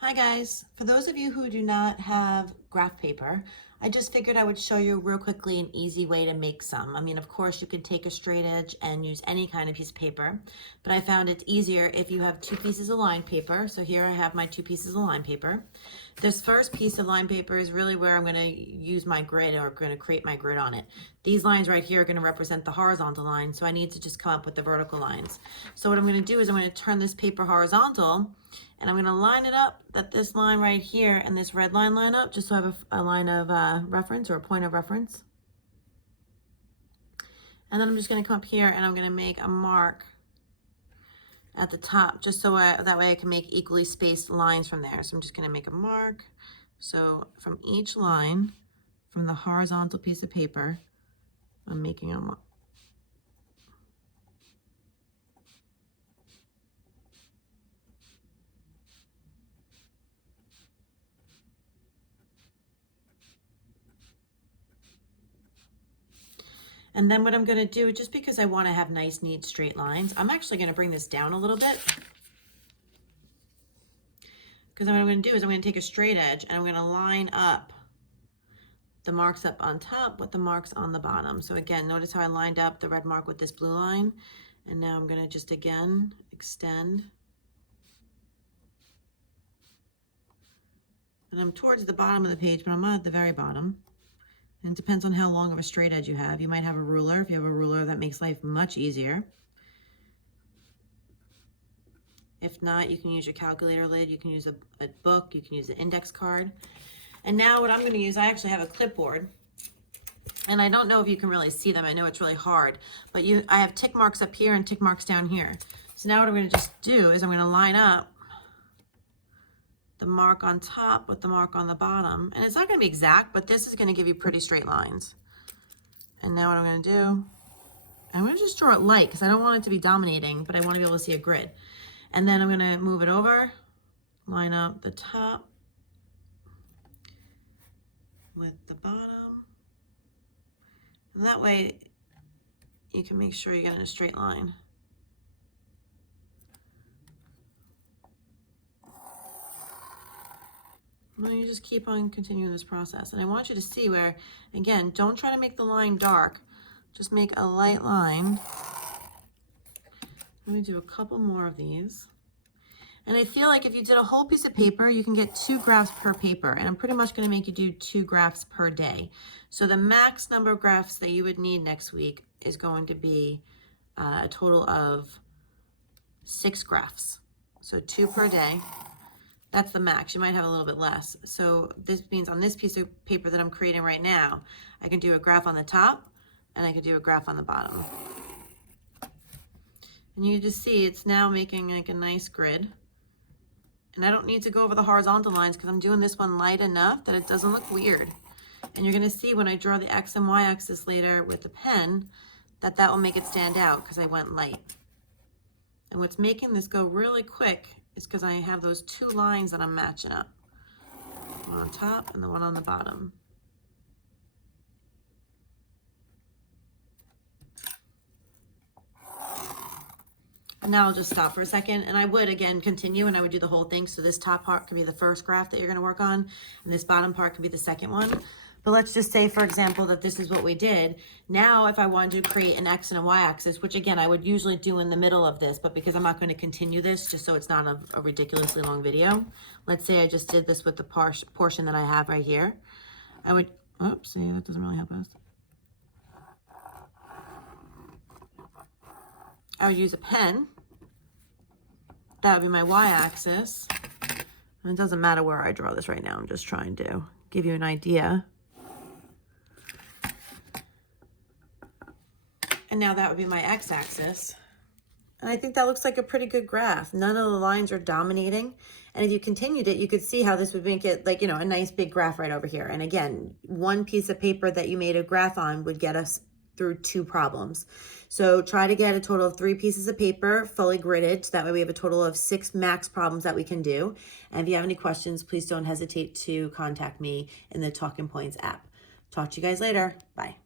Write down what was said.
Hi guys, for those of you who do not have graph paper, I just figured I would show you real quickly an easy way to make some. I mean, of course you could take a straight edge and use any kind of piece of paper, but I found it's easier if you have two pieces of lined paper. So here I have my two pieces of lined paper. This first piece of lined paper is really where I'm going to use my grid, or going to create my grid on it. These lines right here are going to represent the horizontal line, so I need to just come up with the vertical lines. So what I'm going to do is I'm going to turn this paper horizontal, and I'm going to line it up that this line right here and this red line line up, just so I have a line of reference, or a point of reference. And then I'm just going to come up here and I'm going to make a mark at the top, just so that way I can make equally spaced lines from there. So I'm just going to make a mark. So from each line, from the horizontal piece of paper, I'm making a mark. And then what I'm going to do, just because I want to have nice, neat, straight lines, I'm actually going to bring this down a little bit. Because what I'm going to do is I'm going to take a straight edge and I'm going to line up the marks up on top with the marks on the bottom. So again, notice how I lined up the red mark with this blue line. And now I'm going to just again extend. And I'm towards the bottom of the page, but I'm not at the very bottom. And it depends on how long of a straight edge you have. You might have a ruler. If you have a ruler, that makes life much easier. If not, you can use your calculator lid. You can use a book. You can use an index card. And now what I'm going to use, I actually have a clipboard. And I don't know if you can really see them. I know it's really hard. But I have tick marks up here and tick marks down here. So now what I'm going to just do is I'm going to line up the mark on top with the mark on the bottom. And it's not going to be exact, but this is going to give you pretty straight lines. And now what I'm going to do, I'm going to just draw it light because I don't want it to be dominating, but I want to be able to see a grid. And then I'm going to move it over, line up the top with the bottom. And that way you can make sure you get in a straight line. And you just keep on continuing this process. And I want you to see where, again, don't try to make the line dark. Just make a light line. Let me do a couple more of these. And I feel like if you did a whole piece of paper, you can get 2 graphs per paper. And I'm pretty much going to make you do 2 graphs per day. So the max number of graphs that you would need next week is going to be a total of 6 graphs. So 2 per day. That's the max. You might have a little bit less. So this means on this piece of paper that I'm creating right now, I can do a graph on the top and I can do a graph on the bottom. And you just see it's now making like a nice grid. And I don't need to go over the horizontal lines because I'm doing this one light enough that it doesn't look weird. And you're going to see when I draw the X and Y axis later with the pen that will make it stand out because I went light. And what's making this go really quick is because I have those 2 lines that I'm matching up. One on top and the one on the bottom. And now I'll just stop for a second, and I would again continue and I would do the whole thing. So this top part could be the first graph that you're going to work on, and this bottom part could be the second one. But let's just say, for example, that this is what we did. Now, if I wanted to create an X and a Y axis, which again, I would usually do in the middle of this, but because I'm not going to continue this, just so it's not a ridiculously long video, let's say I just did this with the portion that I have right here. I would, oops, see, that doesn't really help us. I would use a pen. That would be my Y-axis. And it doesn't matter where I draw this right now. I'm just trying to give you an idea. And now that would be my X-axis. And I think that looks like a pretty good graph. None of the lines are dominating. And if you continued it, you could see how this would make it like, you know, a nice big graph right over here. And again, one piece of paper that you made a graph on would get us through 2 problems. So try to get a total of 3 pieces of paper fully gridded. So that way we have a total of 6 max problems that we can do. And if you have any questions, please don't hesitate to contact me in the Talking Points app. Talk to you guys later. Bye.